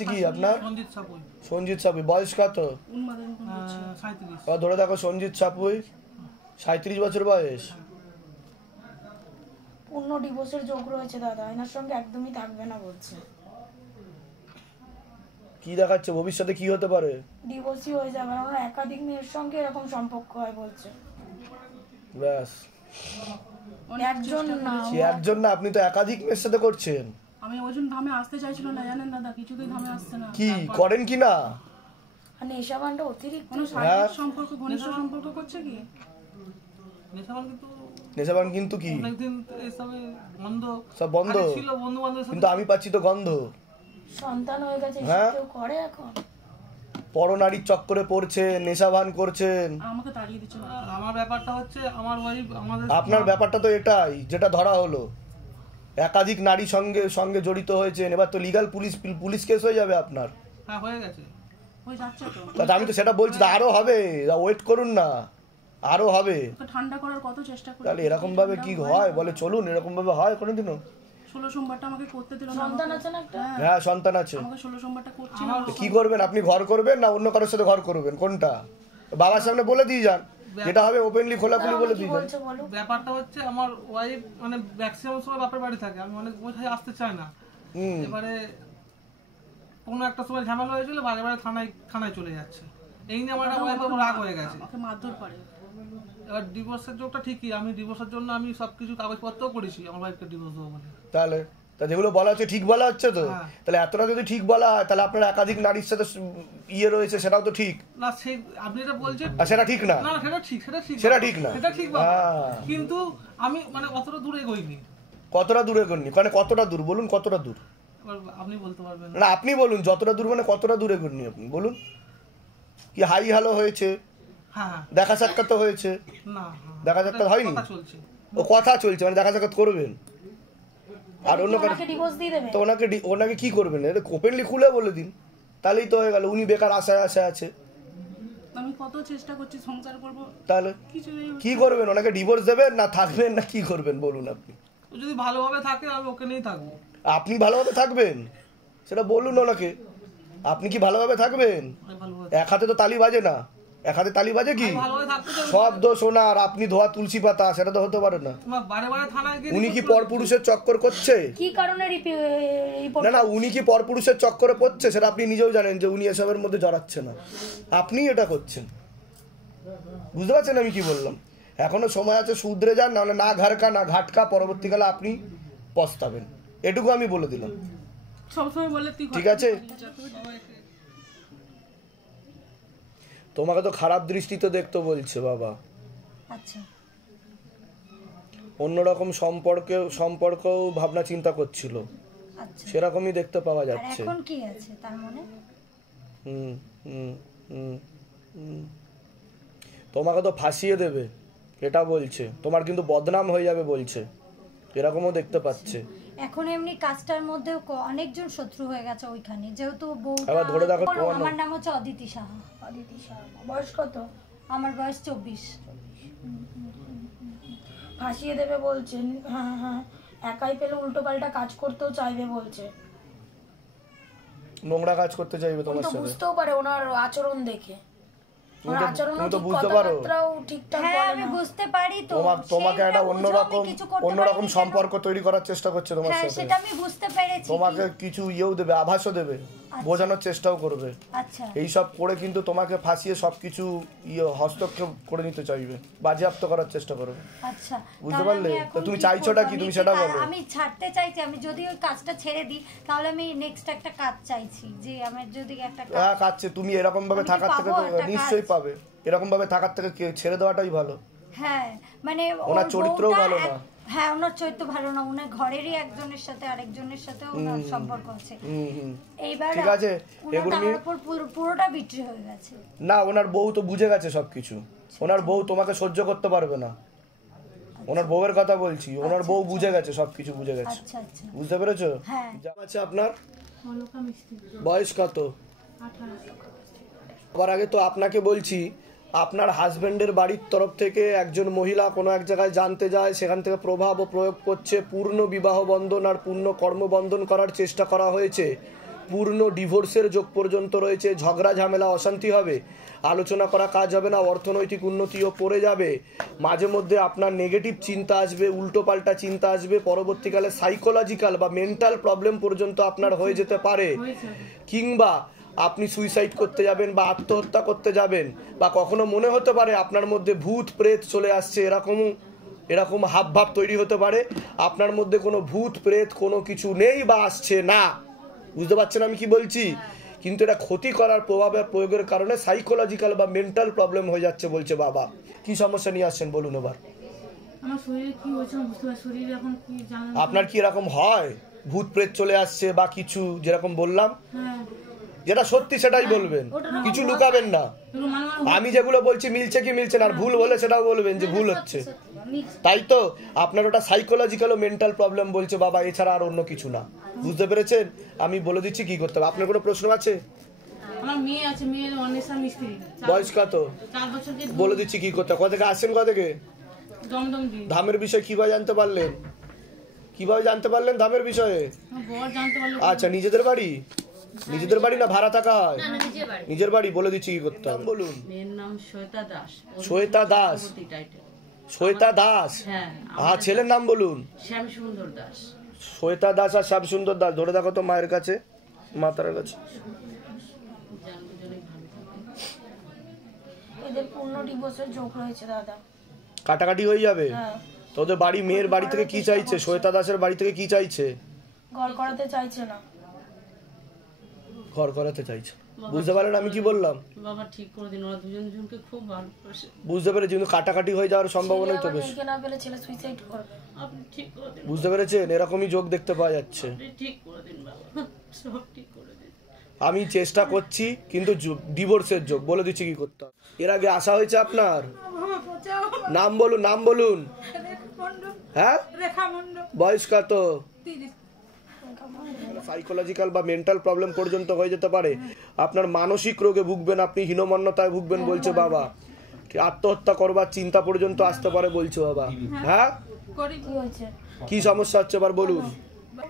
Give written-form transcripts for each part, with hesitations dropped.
কি আপনার? সঞ্জিত সাপুই। বয়স কত? ধরে দেখো, সঞ্জিত সাপুই 37 বছর বয়স। পূর্ণ ডিভোর্সের যোগ রয়েছে দাদা, এনার সঙ্গে একদমই থাকবে না বলছে। কি দেখাচ্ছে ভবিষ্যতে কি হতে পারে? ডিভোর্সই হয়ে যাবে, আমরা একাধিক মেয়ের সঙ্গে এরকম সম্পর্ক হয় বলছে। ব্যাস, একজন না, আপনি তো একাধিক মেয়ের সাথে করছেন। আমি ওই জন্য ধামে আসতে চাইছিল না, জানেন দাদা, কিছুতেই ধামে আসছে না। কি করেন কি না? মানে নেশাবানটা অতিরিক্ত শারীরিক সম্পর্ক, ঘনিষ্ঠ সম্পর্ক করছে কি? নেশাবান কিন্তু কি অনেকদিন এসবে বন্ধ, সব বন্ধ ছিল, বন্ধু বান্ধব, কিন্তু আমি পাচ্ছি তো গন্ধ। সন্তান হয়ে গেছে, কেউ করে এখন? পরনারীর চক্করে পড়ছে, নেশাবান করছেন। আমাকে তাড়িয়ে দিচ্ছে। আমার ব্যাপারটা হচ্ছে, আমার ওয়াইফ আমাদের, আপনার ব্যাপারটা তো এটাই যেটা ধরা হলো, একাধিক নারী সঙ্গে সঙ্গে জড়িত হয়েছেন। এবার তো লিগ্যাল পুলিশ কেস হয়ে যাবে আপনার। হ্যাঁ, হয়ে গেছে, হয়ে যাচ্ছে তো। আমি তো সেটা বলছি, আরো হবে, ওয়েট করুন না, আরো হবে। ঠান্ডা করার কত চেষ্টা করি। তাহলে এরকম ভাবে কি হয় বলে চলুন? এরকম ভাবে হয় কোনোদিনও? 16 সোমবারটা আমাকে করতে দিল না। সন্তান আছে না একটা? হ্যাঁ, সন্তান আছে। আমাকে 16 সোমবারটা করছি না। কি করবেন আপনি? ঘর করবেন না অন্য কারোর সাথে ঘর করবেন? কোনটা? বাবার সামনে বলে দিয়ে যান, যেটা হবে ওপেনলি খোলাখুলি বলে দিয়ে যান। ব্যাপারটা হচ্ছে, আমার ওয়াইফ মানে ম্যাক্সিমাম সময় বাপের বাড়ি থাকে, আমি অনেক কোথায় আসতে চাই না। এবারে কোনো একটা সময় ঝামেলা হয়েছিল, বারে বারে থানায় চলে যাচ্ছে। এই নিয়ে আমার ওয়াইফ রাগ হয়ে গেছে, মারধর করে। এবার ডিভোর্সের যোগটা ঠিকই, আমি ডিভোর্সের জন্য আমি সবকিছু কাগজপত্রও করেছি আমার ওয়াইফকে ডিভোর্স দেবো বলে। তাহলে যেগুলো বলা হচ্ছে ঠিক বলা হচ্ছে তো? তাহলে এতটা যদি ঠিক বলা হয়, তাহলে আপনার একাধিক নারীর সাথে ইয়ে রয়েছে, সেটাও তো ঠিক না। সেই আপনি যেটা বলছেন সেটা ঠিক না। না, সেটা ঠিক, সেটা ঠিক না, সেটা ঠিক, কিন্তু আমি মানে অতটা দূরে এগোইনি। কতটা দূরে এগোননি মানে কতটা দূর বলুন? কতটা দূর আপনি বলতে পারবেন না? আপনি বলুন যতটা দূর মানে কতটা দূরে এগোননি আপনি বলুন। কি হাই হ্যালো হয়েছে? হ্যাঁ, দেখা সাক্ষাৎ তো হয়েছে না? দেখা সাক্ষাৎ হয়নি? ও কথা চলছে, মানে দেখা সাক্ষাৎ করবেন আর অন্য কারো তো ওনাকে কি করবেন? এটা ওপেনলি খুলে বলে দিন, তাহলেই তো হয়ে গেল। উনি বেকার আশায় আছে। আমি কত চেষ্টা করছি সংসার করব, তাহলে কি করবেন? ওনাকে ডিভোর্স দেবেন না থাকবেন না কি করবেন বলুন? আপনি যদি ভালোভাবে থাকে আমি ওকে নিয়েই থাকবো। আপনি ভালোভাবে থাকবেন সেটা বলুন ওনাকে। আপনি কি ভালোভাবে থাকবেন? এক হাতে তো তালি বাজে না, এক হাতে তালি বাজে কি? সব দোষ ওনার, আপনি ধোয়া তুলসী পাতা, সেটা তো হতে পারে না। উনি কি পরপুরুষের চক্কর করছে? কি কারণে না, উনি কি পরপুরুষের চক্করে পড়ছে সেটা আপনি নিজেও জানেন যে উনি এসবের মধ্যে জড়াচ্ছে না, আপনি এটা করছেন। বুঝতে পারছেন আমি কি বললাম? এখনো সময় আছে, শুধরে যান, নাহলে না ঘাড়কা না ঘাটকা, পরবর্তীকালে আপনি পস্তাবেন। এটুকু আমি বলে দিলাম, ঠিক আছে? তোমাকে তো খারাপ দৃষ্টিতে দেখতে বলছে বাবা। আচ্ছা, অন্যরকম সম্পর্কেও ভাবনা চিন্তা করছিল, সেরকমই দেখতে পাওয়া যাচ্ছে। এখন কি আছে তার মনে? তোমাকে তো ফাঁসিয়ে দেবে এটা বলছে, তোমার কিন্তু বদনাম হয়ে যাবে বলছে, এরকমও দেখতে পাচ্ছে। এখন এমনি কাজটার মধ্যে অনেকজন শত্রু হয়ে গেছে ওইখানে, যেহেতু ধরে দেখো। আমার নাম হচ্ছে অদিতি সাহা। অদিতি সাহা। বয়স কত? আমার বয়স 24। ফাঁসিয়ে দেবে বলছেন। হ্যাঁ, একাই পেলে উল্টো পাল্টা কাজ করতেও চাইবে বলছে, নোংরা কাজ করতে চাইবে তোমার সাথে। বুঝতেও পারে ওনার আচরণ দেখে। তোমাকে একটা অন্যরকম সম্পর্ক তৈরি করার চেষ্টা করছে তোমার সাথে। তোমাকে কিছু ইয়েও দেবে, আভাসও দেবে, বোঝানোর চেষ্টাও করবে। এইসব করে কিন্তু তোমাকে ফাঁসিয়ে সবকিছু হস্তক্ষেপ করে নিতে চাইবে, বাজেয়াপ্ত করার চেষ্টা করবে। বুঝতে পারলে? তুমি চাইছোটা কি তুমি সেটা বলো। আমি ছাড়তে চাইছি, আমি যদি ওই কাজটা ছেড়ে দিই তাহলে আমি নেক্সট একটা কাজ চাইছি, যে আমার যদি একটা কাজ তুমি এরকম ভাবে থাকার থেকে নিশ্চয়ই পাবে, এরকম ভাবে থাকার থেকে ছেড়ে দেওয়াটাই ভালো। হ্যাঁ, মানে ওনার চরিত্রও ভালো না। হ্যাঁ, ওনার চরিত্র ভালো না, ওনার ঘরেরই একজনের সাথে আরেকজনের সাথে ওনার সম্পর্ক আছে। এইবার ঠিক আছে, এগুলো পুরোটা বিট্রি হয়ে গেছে। না, ওনার বউ তো বুঝে গেছে সবকিছু। ওনার বউ তোমাকে সহ্য করতে পারবে না, ওনার বউয়ের কথা বলছি। ওনার বউ বুঝে গেছে, সবকিছু বুঝে গেছে। বুঝতে পেরেছো? হ্যাঁ। আচ্ছা, আপনার বয়স কত? আবার আগে তো আপনাকে বলছি, আপনার হাজবেন্ডের বাড়ির তরফ থেকে একজন মহিলা কোনো এক জায়গায় জানতে যায়, সেখান থেকে প্রভাব ও প্রয়োগ করছে, পূর্ণ বিবাহ বন্ধন আর পূর্ণ কর্মবন্ধন করার চেষ্টা করা হয়েছে। পূর্ণ ডিভোর্সের যোগ পর্যন্ত রয়েছে, ঝগড়া ঝামেলা অশান্তি হবে, আলোচনা করা কাজ হবে না, অর্থনৈতিক উন্নতিও পড়ে যাবে, মাঝে মধ্যে আপনার নেগেটিভ চিন্তা আসবে, উল্টোপাল্টা চিন্তা আসবে, পরবর্তীকালে সাইকোলজিক্যাল বা মেন্টাল প্রবলেম পর্যন্ত আপনার হয়ে যেতে পারে, কিংবা আপনি সুইসাইড করতে যাবেন বা আত্মহত্যা করতে যাবেন, বা কখনো মনে হতে পারে আপনার মধ্যে ভূত প্রেত চলে আসছে, এরকম হাবভাব তৈরি হতে পারে। আপনার মধ্যে কোনো ভূত প্রেত কোনো কিছু নেই বা আসছে না, বুঝতে পারছেন আমি কি বলছি? কিন্তু এটা ক্ষতি করার প্রয়োগের কারণে সাইকোলজিক্যাল বা মেন্টাল প্রবলেম হয়ে যাচ্ছে বলছে বাবা। কি সমস্যা নিয়ে আসছেন বলুন এবার। আমার শরীরে কি হয়েছে বুঝতে পারছি, শরীরে এখন কি জানেন আপনার কি এরকম হয় ভূত প্রেত চলে আসছে বা কিছু, যেরকম বললাম? যেটা সত্যি সেটাই বলবেন, কিছু লুকাবেন না। আমি যেগুলো বলছি মিলছে কি মিলছে না, আর ভুল বলে সেটাও বলবেন যে ভুল হচ্ছে, তাই তো? আপনার ওটা সাইকোলজিক্যাল ও মেন্টাল প্রবলেম বলছে বাবা, এছাড়া আর অন্য কিছু না, বুঝতে পেরেছেন? আমি বলে দিচ্ছি কি করতে হবে। আপনার কোনো প্রশ্ন আছে? আমার মেয়ে আছে, মেয়ের অনেক মিস্ত্রি, বয়স কত? 4 বছর। বলে দিচ্ছি কি করতে। কোথা থেকে আসছেন? কোথা থেকে? দমদম দি। ধামের বিষয় কিভাবে জানতে পারলেন? কিভাবে জানতে পারলেন ধামের বিষয়ে? বড় জানতে পারলো। আচ্ছা, নিজেদের বাড়ি? নিজেদের বাড়ি না ভাড়া থাকা হয়? নিজের বাড়ি। বলে দিচ্ছি কি করতে হবে, বলুন। মেয়ের নাম শ্বেতা দাস। শ্বেতা দাস? শ্বেতা দাস, হ্যাঁ। ছেলের নাম বলুন। শ্যামসুন্দর দাস। শ্বেতা দাস আর শ্যামসুন্দর দাস, ধরে দেখো তো মায়ের কাছে, মাতার কাছে। এদের পূর্ণ ডিভোর্সের যোগ রয়েছে দাদা। কাটাকাটি হয়ে যাবে? তোদের বাড়ি, মেয়ের বাড়ি থেকে কি চাইছে? শ্বেতা দাসের বাড়ি থেকে কি চাইছে? ঘর করাতে চাইছে না। ঘর করাতে চাইছে, বুঝতে পারলেন আমি কি বললাম? বাবা ঠিক করে দিন, ওরা দুজনকে খুব ভালোবাসে। বুঝতে পেরেছি, কিন্তু কাটাকাটি হয়ে যাওয়ার সম্ভাবনাই তো বেশি। না পেলে ছেলে সুইসাইড করবে। আপনি ঠিক করে দিন, বুঝতে পেরেছেন? এরকমই যোগ দেখতে পাওয়া যাচ্ছে। ঠিক করে দিন বাবা, সব ঠিক করে দিন। আমি চেষ্টা করছি, কিন্তু ডিভোর্সের যোগ। বলে দিচ্ছি কি করতে হবে। এর আগে আসা হয়েছে আপনার? নাম বলুন, নাম বলুন। হ্যাঁ, বয়স কত? সাইকোলজিক্যাল বা মেন্টাল প্রবলেম পর্যন্ত হয়ে যেতে পারে। আপনার মানসিক রোগে ভুগবেন, আপনি হীনমন্যতায় ভুগবেন বলছে বাবা। আত্মহত্যা করবার চিন্তা পর্যন্ত আসতে পারে বলছে বাবা। হ্যাঁ, কি সমস্যা হচ্ছে এবার বলুন।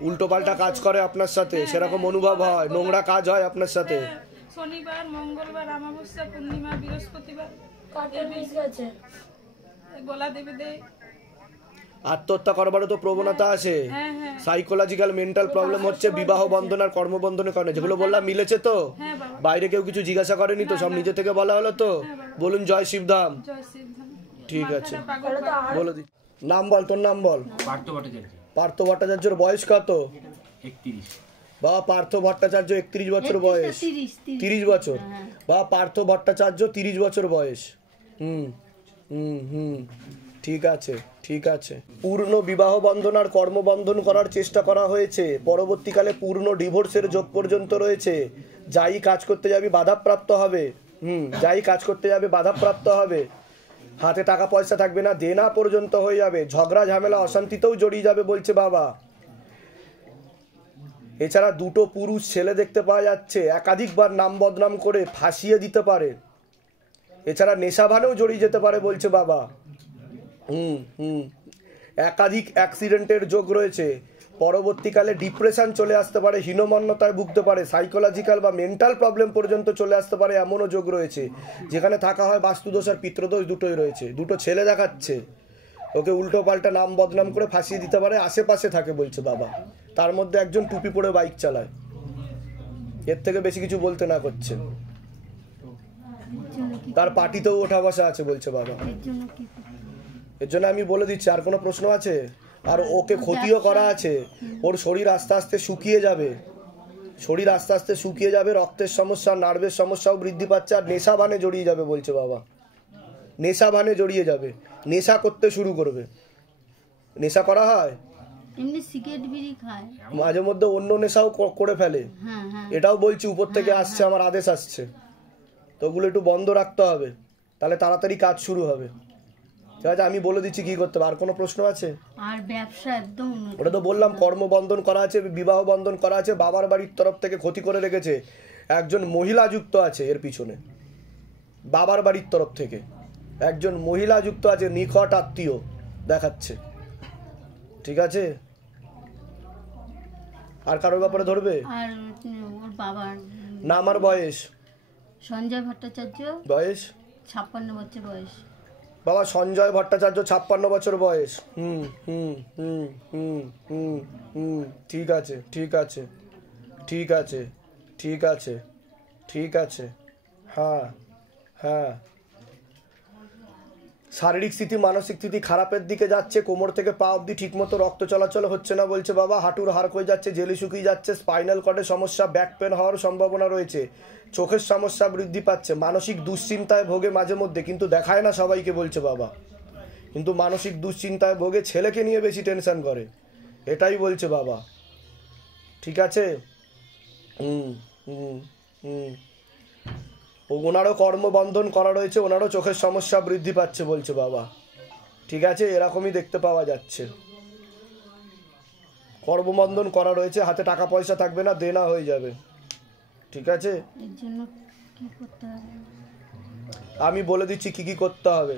উল্টো পাল্টা কাজ করে আপনার সাথে, সেরকম অনুভব হয়? নোংরা কাজ হয় আপনার সাথে? শনিবার, মঙ্গলবার, অমাবস্যা, পূর্ণিমা, বৃহস্পতিবার গলা দেবে দেয়। আত্মহত্যা করবারও তো প্রবণতা আছে। সাইকোলজিক্যাল মেন্টাল প্রবলেম হচ্ছে বিবাহ বন্ধন আর কর্মবন্ধনের কারণে। যেগুলো বললাম মিলেছে তো? বাইরে কেউ কিছু জিজ্ঞাসা করেনি তো? সব নিজে থেকে বলা হলো তো? বলুন জয় শিবধাম। ঠিক আছে, বলে দি। নাম বল, তোর নাম বল। পার্থ ভট্টাচার্য। পার্থ ভট্টাচার্যের বয়স কত? 31। বাবা পার্থ ভট্টাচার্য 31 বছর বয়স। 30 বছর। বাবা পার্থ ভট্টাচার্য 30 বছর বয়স। ঠিক আছে, ঠিক আছে। পূর্ণ বিবাহ বন্ধন আর কর্মবন্ধন করার চেষ্টা করা হয়েছে, পরবর্তীকালে পূর্ণ ডিভোর্সের যোগ পর্যন্ত রয়েছে। যাই কাজ করতে যাবি বাধাপ্রাপ্ত হবে। যাই কাজ করতে যাবে বাধাপ্রাপ্ত হবে। হাতে টাকা পয়সা থাকবে না, দেনা পর্যন্ত হয়ে যাবে, ঝগড়া ঝামেলা অশান্তিতেও জড়িয়ে যাবে বলছে বাবা। এছাড়া দুটো পুরুষ ছেলে দেখতে পাওয়া যাচ্ছে, একাধিকবার নাম বদনাম করে ফাঁসিয়ে দিতে পারে। এছাড়া নেশাভানেও জড়িয়ে যেতে পারে বলছে বাবা। একাধিক অ্যাক্সিডেন্টের যোগ রয়েছে, পরবর্তীকালে ডিপ্রেশন চলে আসতে পারে, হীনমন্যতায় ভুগতে পারে, সাইকোলজিক্যাল বা মেন্টাল প্রবলেম পর্যন্ত চলে আসতে পারে, এমনও যোগ রয়েছে। যেখানে থাকা হয় বাস্তুদোষ আর পিতৃদোষ দুটোই রয়েছে। দুটো ছেলে দেখাচ্ছে, ওকে উল্টো পাল্টা নাম বদনাম করে ফাঁসিয়ে দিতে পারে, আশেপাশে থাকে বলছে বাবা। তার মধ্যে একজন টুপি পরে বাইক চালায়। এর থেকে বেশি কিছু বলতে না করছে। তার পার্টিতেও ওঠা বসা আছে বলছে বাবা। এর জন্য আমি বলে দিচ্ছি। আর কোনো প্রশ্ন আছে? আর ওকে ক্ষতিও করা আছে। ওর শরীর আস্তে আস্তে শুকিয়ে যাবে, শরীর আস্তে আস্তে শুকিয়ে যাবে, রক্তের সমস্যা, নার্ভের সমস্যাও বৃদ্ধি পাচ্ছে, আর নেশা ভানে জড়িয়ে যাবে বলছে বাবা। নেশা ভানে জড়িয়ে যাবে, নেশা করতে শুরু করবে। নেশা করা হয়, এমনি সিগারেট বিড়ি খায়, মাঝে মধ্যে অন্য নেশাও করে ফেলে। এটাও বলছি উপর থেকে আসছে, আমার আদেশ আসছে, তো ওগুলো একটু বন্ধ রাখতে হবে, তাহলে তাড়াতাড়ি কাজ শুরু হবে। ঠিক আছে, আমি বলে দিচ্ছি কি করতে হবে। আর কোনো প্রশ্ন আছে? আর ব্যবসা একদম, ওটা তো বললাম, কর্মবন্ধন করা আছে, বিবাহ বন্ধন করা আছে, বাবার বাড়ির তরফ থেকে ক্ষতি করে রেখেছে। একজন মহিলা যুক্ত আছে এর পিছনে, বাবার বাড়ির তরফ থেকে একজন মহিলা যুক্ত আছে, নিকট আত্মীয় দেখাচ্ছে। ঠিক আছে, আর কারোর ব্যাপারে ধরবে? আর ওর বাবার নাম আর বয়স? সঞ্জয় ভট্টাচার্য, বয়স 56 বছর বয়স। বাবা সঞ্জয় ভট্টাচার্য 56 বছর বয়স। হুম হুম হুম হুম হুম হুম ঠিক আছে ঠিক আছে ঠিক আছে ঠিক আছে ঠিক আছে। হ্যাঁ হ্যাঁ, শারীরিক স্থিতি মানসিক স্থিতি খারাপের দিকে যাচ্ছে, কোমর থেকে পা অবধি ঠিকমতো রক্ত চলাচল হচ্ছে না বলছে বাবা, হাঁটুর হাড় ক্ষয়ে যাচ্ছে, জেলি শুকিয়ে যাচ্ছে, স্পাইনাল কর্ডের সমস্যা, ব্যাক পেন হওয়ার সম্ভাবনা রয়েছে, চোখের সমস্যা বৃদ্ধি পাচ্ছে, মানসিক দুশ্চিন্তায় ভোগে মাঝে মধ্যে, কিন্তু দেখায় না সবাইকে বলছে বাবা, কিন্তু মানসিক দুশ্চিন্তায় ভোগে, ছেলেকে নিয়ে বেশি টেনশন করে, এটাই বলছে বাবা। ঠিক আছে? হুম হুম হুম, ওনারও কর্মবন্ধন করা রয়েছে, ওনারও চোখের সমস্যা বৃদ্ধি পাচ্ছে বলছে বাবা। ঠিক আছে, এরকমই দেখতে পাওয়া যাচ্ছে, কর্মবন্ধন করা রয়েছে, হাতে টাকা পয়সা থাকবে না, দেনা হয়ে যাবে। ঠিক আছে, এর জন্য কি করতে হবে? আমি বলে দিচ্ছি কি কি করতে হবে।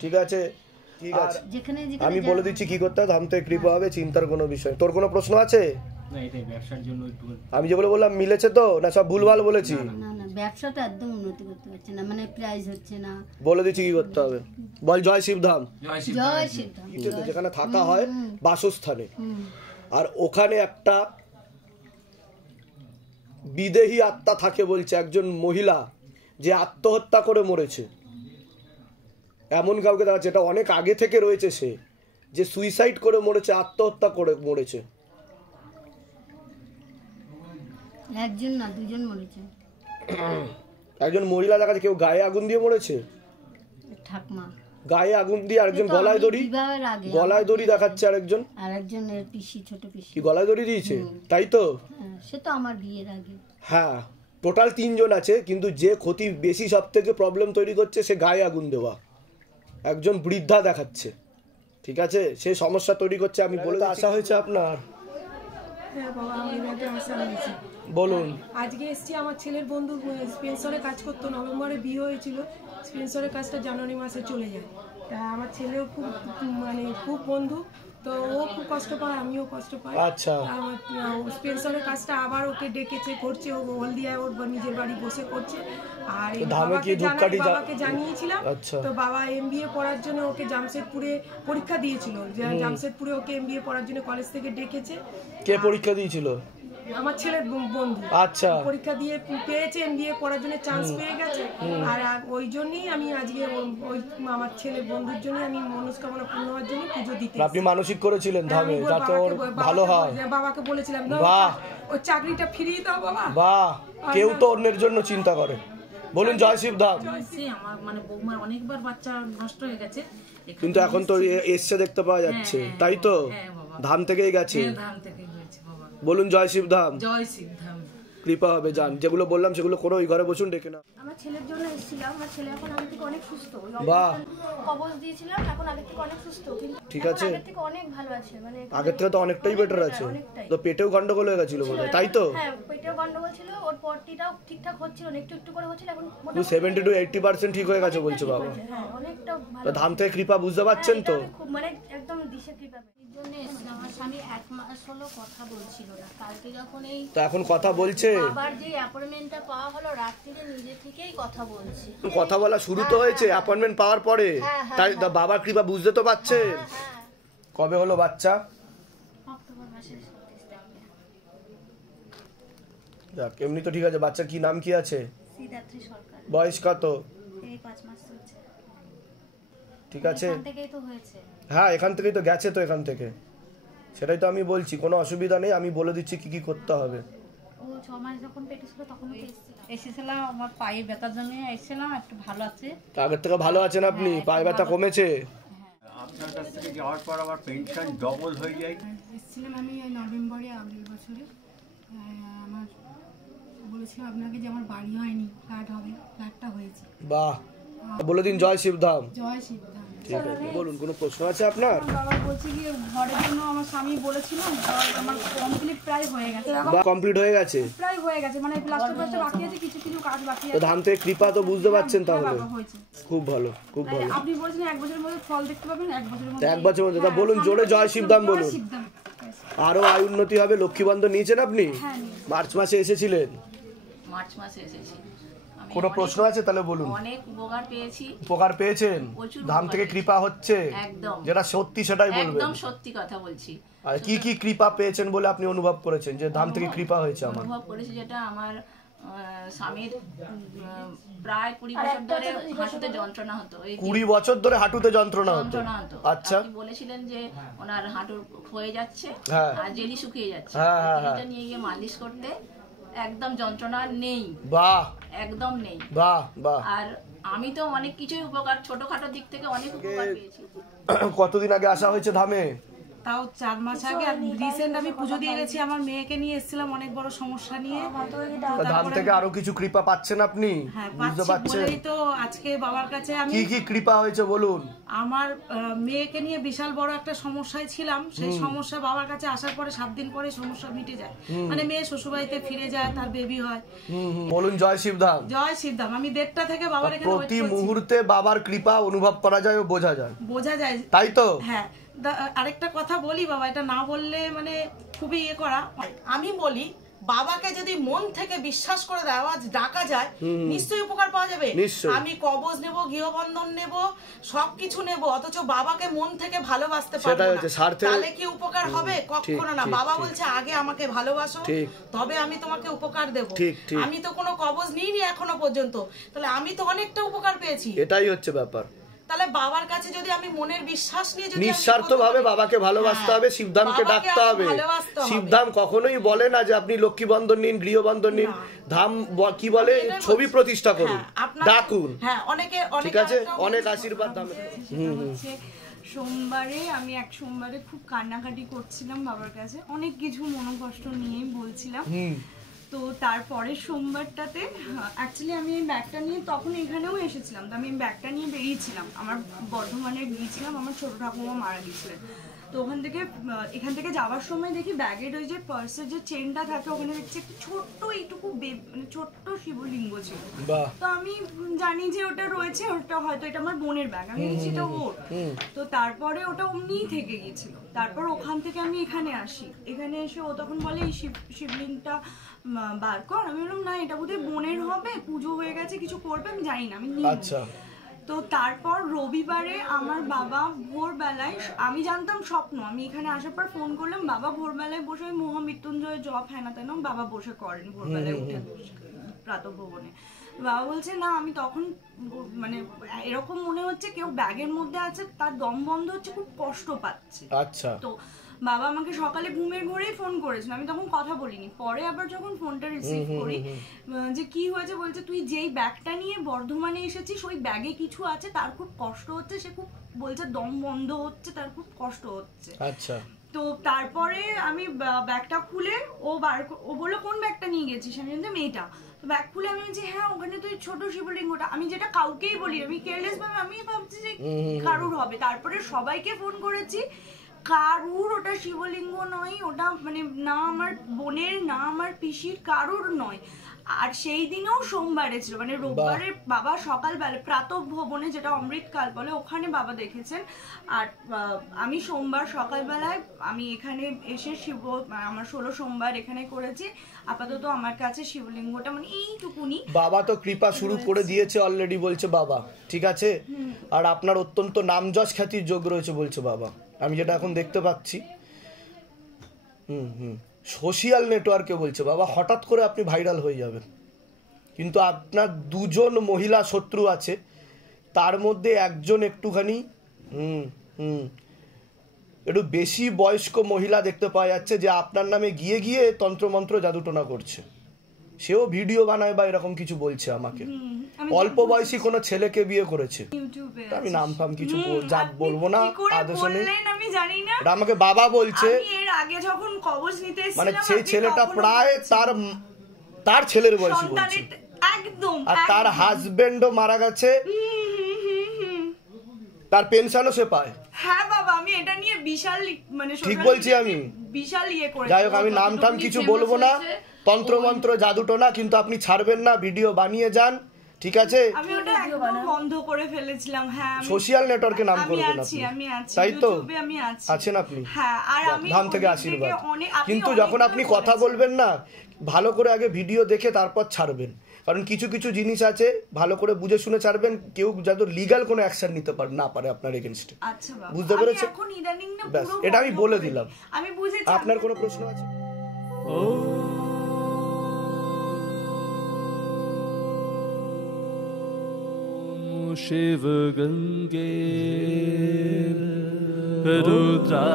ঠিক আছে ঠিক আছে, আমি বলে দিচ্ছি কি করতে হবে, ধাম থেকে কৃপা হবে, চিন্তার কোনো বিষয়। তোর কোনো প্রশ্ন আছে? না, এটাই ব্যবসার জন্য একটু। আমি যেগুলো বললাম মিলেছে তো, না সব ভুলভাল বলেছি? না না, ব্যবসাটা একদম উন্নতি করতে পারছে না, মানে প্রাইস হচ্ছে না। বলে দিচ্ছি কি করতে হবে, বল জয় শিবধাম। জয় শিবধাম। যেখানে থাকা হয় বাসস্থানে, আর ওখানে একটা বিদেহী আত্মা থাকে বলছে, একজন মহিলা যে আত্মহত্যা করে মরেছে, এমন কাউকে দেখা, যেটা অনেক আগে থেকে রয়েছে, সে যে সুইসাইড করে মরেছে, আত্মহত্যা করে মরেছে। একজন না, দুজন মরেছে। একজন মহিলা দেখা যাচ্ছে, কেউ গায়ে আগুন দিয়ে মরেছে, ঠাকমা গায়ে আগুন দিয়ে, আরেকজন গলায় দড়ি, গলায় দড়ি দেখাচ্ছে, আরেকজন আরেকজনের পিসি, ছোট পিসি কি গলায় দড়ি দিয়েছে, তাই তো? সে তো আমার বিয়ের আগে। হ্যাঁ, টোটাল 3 জন আছে, কিন্তু যে ক্ষতি বেশি সব থেকে প্রবলেম তৈরি করছে সে গায়ে আগুন দেওয়া, একজন বৃদ্ধা দেখাচ্ছে। ঠিক আছে, সে সমস্যা তৈরি করছে। আমি বলে আসা হয়েছে আপনার? হ্যাঁ বাবা, আমি এখানে আসা হয়েছে। বলুন। আজকে এসছি, আমার ছেলের বন্ধু স্পেন্সরে কাজ করতো, নভেম্বরে বিয়ে হয়েছিল, স্পেন্সরের কাজটা জানুয়ারি মাসে চলে যায়। তা আমার ছেলেও খুব খুব বন্ধু, তো ও খুব কষ্ট পায়, আমিও কষ্ট পাই। আচ্ছা, আমার স্পেন্সরের কাজটা আবার ওকে ডেকেছে, করছে, ও হলদিয়ায় ওর নিজের বাড়ি বসে করছে। আর বাবাকে জানিয়েছিলাম, তো বাবা MBA পড়ার জন্য ওকে জামশেদপুরে পরীক্ষা দিয়েছিল, জামশেদপুরে ওকে MBA পড়ার জন্য কলেজ থেকে ডেকেছে। কে পরীক্ষা দিয়েছিল? আমার ছেলের বন্ধু। আচ্ছা, পরীক্ষা দিয়ে পেয়েছে, MBA পড়ার জন্য চান্স পেয়ে গেছে। আর ওই জন্যই আমি আজকে ওই আমার ছেলের বন্ধুর জন্য আমি মনস্কামনা পূর্ণ হওয়ার জন্য পুজো দিতে। আপনি মানসিক করেছিলেন ধামে যাতে ওর ভালো হয়? বাবাকে বলেছিলাম, বাহ, ওর চাকরিটা ফিরিয়ে দাও বাবা। বাহ, কেউ তো অন্যের জন্য চিন্তা করে। বলুন জয় শিবধাম। আমার মানে বৌমার অনেকবার বাচ্চা নষ্ট হয়ে গেছে, কিন্তু এখন তো এসছে দেখতে পাওয়া যাচ্ছে, তাই তো? ধাম থেকেই গেছে। ধাম থেকে হয়েছে বাবা। বলুন জয় শিবধাম। জয় শিবধাম। কৃপা হবে, যান। যেগুলো বললাম সেগুলো করো, ওই ঘরে বসুন, ডেকে না। আমার ছেলের জন্য এসেছিলাম, আমার ছেলে এখন আগে থেকে অনেক সুস্থ। বাহ, কবজ দিয়েছিলাম, এখন আগে থেকে অনেক সুস্থ, কিন্তু ঠিক আছে, আগে থেকে অনেক ভালো আছে, মানে আগের থেকে তো অনেকটাই বেটার আছে। তো পেটেও গন্ডগোল হয়ে গেছিল বোধহয়, তাই তো? হ্যাঁ, পেটেও গন্ডগোল ছিল, ওর পট্টিটাও ঠিকঠাক হচ্ছিল না, একটু একটু করে হচ্ছিল, এখন 70 to 80% ঠিক হয়ে গেছে বলছে বাবা। হ্যাঁ, অনেকটা ভালো। তো ধাম থেকে কৃপা বুঝতে পারছেন তো? খুব মানে একদম দিশে কৃপা। এর জন্য এসেছিলাম, আমার স্বামী 1 মাস হলো কথা বলছিল না, কালকে যখন এই তো এখন কথা বলছে। আবার যে অ্যাপয়েন্টমেন্টটা পাওয়া হলো, রাত্রিরে নিজে থেকেই কথা বলছে। কথা বলা শুরু তো হয়েছে অ্যাপয়েন্টমেন্ট পাওয়ার পরে, তাই বাবার কৃপা বুঝতে তো পারছেন। কবে হলো বাচ্চা? অক্টোবর মাসের 27 তারিখে। যাক, এমনি তো ঠিক আছে। বাচ্চার কি নাম কি আছে? সিদ্ধার্থী সরকার। বয়স কত? এই 5 মাস হচ্ছে। ঠিক আছে, এখান থেকেই তো হয়েছে। হ্যাঁ, এখান থেকেই তো গেছে, তো এখান থেকে, সেটাই তো আমি বলছি, কোনো অসুবিধা নেই। আমি বলে দিচ্ছি কি কি করতে হবে। ও 6 মাস যখন পেটে ছিল তখন এসেছিলাম, আমার পায়ে ব্যথার জন্য এসেছিলাম, একটু ভালো আছে। আগের থেকে ভালো আছেন আপনি? পায়ে ব্যথা কমেছে? আপনার কাছ থেকে যাওয়ার পর আমার পেনশন ডবল হয়ে যায়। এসেছিলাম আমি নভেম্বরে আগের বছরে, আমার বলেছিলাম আপনাকে যে আমার বাড়ি হয়নি, ফ্ল্যাট হবে, ফ্ল্যাটটা হয়েছে। বাহ, বলে দিন জয় শিবধাম। জয় শিবধাম। ঠিক আছে, বলুন, কোনো প্রশ্ন আছে আপনার? বাবা বলছি কি, ঘরের জন্য আমার স্বামী বলেছিল, আমার কমপ্লিট প্রায় হয়ে গেছে। কমপ্লিট হয়ে গেছে? প্রায় হয়ে গেছে, মানে প্লাস্টার বাকি আছে, কিছু কিছু কাজ বাকি আছে। তো ধাম থেকে কৃপা তো বুঝতে পারছেন তাহলে? খুব ভালো, খুব ভালো। আপনি বলেছেন 1 বছরের মধ্যে ফল দেখতে পাবেন, 1 বছরের মধ্যে। 1 বছরের মধ্যে? তা বলুন জোরে জয় শিবধাম বলুন। আরো আয় উন্নতি হবে। লক্ষ্মী বন্ধন নিয়েছেন আপনি? মার্চ মাসে এসেছিলেন? মার্চ মাসে এসেছি। কোনো প্রশ্ন আছে তাহলে বলুন। অনেক উপকার পেয়েছি। উপকার পেয়েছেন? ধাম থেকে কৃপা হচ্ছে? একদম, যেটা সত্যি সেটাই বলবেন। একদম সত্যি কথা বলছি। আর কি কি কৃপা পেয়েছেন বলে আপনি অনুভব করেছেন যে ধাম থেকে কৃপা হয়েছে? আমার অনুভব করেছি যেটা আমার স্বামীর প্রায় 20 বছর ধরে হাঁটুতে যন্ত্রণা হতো। 20 বছর ধরে হাঁটুতে যন্ত্রণা হতো? আচ্ছা। আপনি বলেছিলেন যে ওনার হাঁটু হয়ে যাচ্ছে আর জেলি শুকিয়ে যাচ্ছে, এটা নিয়ে গিয়ে মালিশ করতে একদম যন্ত্রণা নেই। বাহ, একদম নেই। বাহ বাহ। আর আমি তো অনেক কিছুই উপকার, ছোটখাটো দিক থেকে অনেক উপকার পেয়েছি। কতদিন আগে আসা হয়েছে ধামে? তাও 4 মাস আগে। রিসেন্ট আমি পুজো দিয়ে গেছি, আমার মেয়েকে নিয়ে এসেছিলাম অনেক বড় সমস্যা নিয়ে। ধাম থেকে আরো কিছু কৃপা পাচ্ছেন আপনি? বুঝতে পারছেন? তো আজকে বাবার কাছে আমি কি কি কৃপা হয়েছে বলুন। আমার মেয়েকে নিয়ে বিশাল বড় একটা সমস্যায় ছিলাম, সেই সমস্যা বাবার কাছে আসার পরে 7 দিন পরে সমস্যা মিটে যায়। মানে মেয়ে শ্বশুরবাড়িতে ফিরে যায়, তার বেবি হয়। বলুন জয় শিবধাম। জয় শিবধাম। আমি 1:30 থেকে বাবার এখানে প্রতি মুহূর্তে বাবার কৃপা অনুভব করা যায় ও বোঝা যায়। বোঝা যায়, তাই তো? হ্যাঁ। আরেকটা কথা বলি বাবা, এটা না বললে মানে খুবই ইয়ে করা। আমি বলি বাবাকে যদি মন থেকে বিশ্বাস করে দেওয়া ডাকা যায়, নিশ্চয়ই উপকার পাওয়া যাবে। আমি কবজ নেব, গৃহবন্ধন নেব, সবকিছু নেব, অথচ বাবাকে মন থেকে ভালোবাসতে পারবো না, তাহলে কি উপকার হবে? কখনো না। বাবা বলছে আগে আমাকে ভালোবাসো, তবে আমি তোমাকে উপকার দেব। আমি তো কোনো কবজ নিইনি এখনো পর্যন্ত, তাহলে আমি তো অনেকটা উপকার পেয়েছি। এটাই হচ্ছে ব্যাপার। তাহলে বাবার কাছে যদি আমি মনের বিশ্বাস নিয়ে যদি নিঃস্বার্থভাবে বাবাকে ভালোবাসতে হবে, শিবধামকে ডাকতে হবে। শিবধাম কখনোই বলে না যে আপনি লক্ষ্মী বন্ধন নিন, গৃহবন্ধন নিন। ধাম কি বলে? ছবি প্রতিষ্ঠা করুন, ডাকুন। হ্যাঁ, অনেকে ঠিক আছে, অনেক আশীর্বাদ ধামে। সোমবারে আমি এক সোমবারে খুব কান্নাকাটি করছিলাম বাবার কাছে, অনেক কিছু মনোকষ্ট নিয়েই বলছিলাম। তো তারপরে সোমবারটাতে অ্যাকচুয়ালি আমি এই ব্যাগটা নিয়ে তখন এখানেও এসেছিলাম, তো আমি ব্যাগটা নিয়ে বেরিয়েছিলাম। আমার বর্ধমানে গিয়েছিলাম, আমার ছোটো ঠাকুমা মারা গিয়েছিলেন। তো এখান থেকে যাওয়ার সময় দেখি ব্যাগের ওই যে পার্সের যে চেনটা থাকে ওখানে দেখছি একটা ছোট্ট এইটুকু মানে ছোট্ট শিবলিঙ্গ ছিল। তো আমি জানি যে ওটা রয়েছে, ওটা হয়তো এটা আমার বোনের ব্যাগ, আমি বলছি এটা ওর। তো তারপরে ওটা অমনিই থেকে গিয়েছিল। তারপর ওখান থেকে আমি এখানে আসি, এখানে এসে ও তখন বলে এই শিবলিঙ্গটা বার কর। আমি বললাম না, এটা বোধহয় বোনের হবে, পুজো হয়ে গেছে, কিছু করবে, আমি জানি না, আমি নিই। তো তারপর রবিবারে আমার বাবা ভোরবেলায়, আমি জানতাম স্বপ্ন, আমি এখানে আসার পর ফোন করলাম, বাবা ভোরবেলায় বসে মহামৃত্যুঞ্জয় জপ হ্যানা তেন বাবা বসে করেন ভোরবেলায় উঠে প্রাতঃভবনে। বাবা বলছে না, আমি তখন মানে এরকম মনে হচ্ছে কেউ ব্যাগের মধ্যে আছে, তার দম বন্ধ হচ্ছে, খুব কষ্ট পাচ্ছে। আচ্ছা। তো বাবা আমাকে সকালে ঘুমের ঘরেই ফোন করেছিল, আমি তখন কথা বলিনি। পরে আবার যখন ফোনটা রিসিভ করি যে কি হয়েছে, বলছে তুই যেই ব্যাগটা নিয়ে বর্ধমানে এসেছিস ওই ব্যাগে কিছু আছে, তার খুব কষ্ট হচ্ছে, সে খুব বলছে দম বন্ধ হচ্ছে, তার খুব কষ্ট হচ্ছে। আচ্ছা। তো তারপরে আমি ব্যাগটা খুলে ও বললো কোন ব্যাগটা নিয়ে গেছিস? আমি বললাম এইটা। তো ব্যাগ খুলে আমি বলছি হ্যাঁ, ওখানে তো ছোট শিবলিঙ্গটা, আমি যেটা কাউকেই বলি, আমি কেয়ারলেস ভাবে আমি ভাবছি যে কারুর হবে। তারপরে সবাইকে ফোন করেছি, কারুর ওটা শিবলিঙ্গ নয়, ওটা মানে না আমার বোনের না আমার পিসির, কারুর নয়। আর সেই দিনেও সোমবারে ছিল, মানে রোববারে বাবা সকালবেলা প্রাতঃভবনে, যেটা অমৃতকাল বলে, ওখানে বাবা দেখেছেন। আর আমি সোমবার সকালবেলায় আমি এখানে এসে আমার 16 সোমবার এখানে করেছি। আপাতত আমার কাছে শিবলিঙ্গটা মানে এইটুকুনি। বাবা তো কৃপা শুরু করে দিয়েছে অলরেডি বলছে বাবা, ঠিক আছে। আর আপনার অত্যন্ত নামযশ খ্যাতির যোগ রয়েছে বলছে বাবা, আমি যেটা এখন দেখতে পাচ্ছি। সোশ্যাল নেটওয়ার্কে বলছে বাবা হঠাৎ করে আপনি ভাইরাল হয়ে যাবেন। কিন্তু আপনার 2জন মহিলা শত্রু আছে, তার মধ্যে একজন একটুখানি একটু বেশি বয়স্ক মহিলা দেখতে পাওয়া যাচ্ছে, যে আপনার নামে গিয়ে গিয়ে তন্ত্রমন্ত্র জাদুটোনা করছে। সেও ভিডিও বানায় বা এরকম কিছু বলছে আমাকে। অল্প বয়সী কোনো ছেলেকে বিয়ে করেছে, আমি নাম ফাম কিছু বলবো না, আদর্শ নেই, আমি জানি না। আমাকে বাবা বলছে এর আগে যখন কবজ নিতে এসেছিলাম, মানে সেই ছেলেটা প্রায় তার ছেলের বয়সী বলছে, একদম। আর তার হাজবেন্ডও মারা গেছে, তার পেনশনও সে পায়। হ্যাঁ বাবা, আমি এটা নিয়ে বিশাল মানে ঠিক বলছি আমি, বিশাল ইয়ে করে। যাই হোক, আমি নাম টাম কিছু বলবো না, তন্ত্রমন্ত্র জাদুটোনা কিন্তু আপনি ছাড়বেন না, ভিডিও বানিয়ে যান, ঠিক আছে? আমি ওটা একদম বন্ধ করে ফেলেছিলাম। হ্যাঁ, সোশ্যাল নেটওয়ার্কে নাম করবেন আপনি, আমি আছি, তাই তো? ইউটিউবে আমি আছি। আছেন আপনি? হ্যাঁ, আর আমি ধাম থেকে আশীর্বাদ। কিন্তু যখন আপনি কথা বলবেন না, ভালো করে আগে ভিডিও দেখে তারপর ছাড়বেন, কারণ কিছু কিছু জিনিস আছে ভালো করে বুঝে শুনে ছাড়বেন, কেউ যাতে লিগ্যাল কোনো অ্যাকশন নিতে পারে না পারে আপনার এগেইনস্টে। আচ্ছা বাবা, বুঝতে পেরেছেন? এখন ইদানিং না ব্যাস, পুরো এটা আমি বলে দিলাম। আমি বুঝেছি। আপনার কোনো প্রশ্ন আছে? शिव गंगे रुद्रा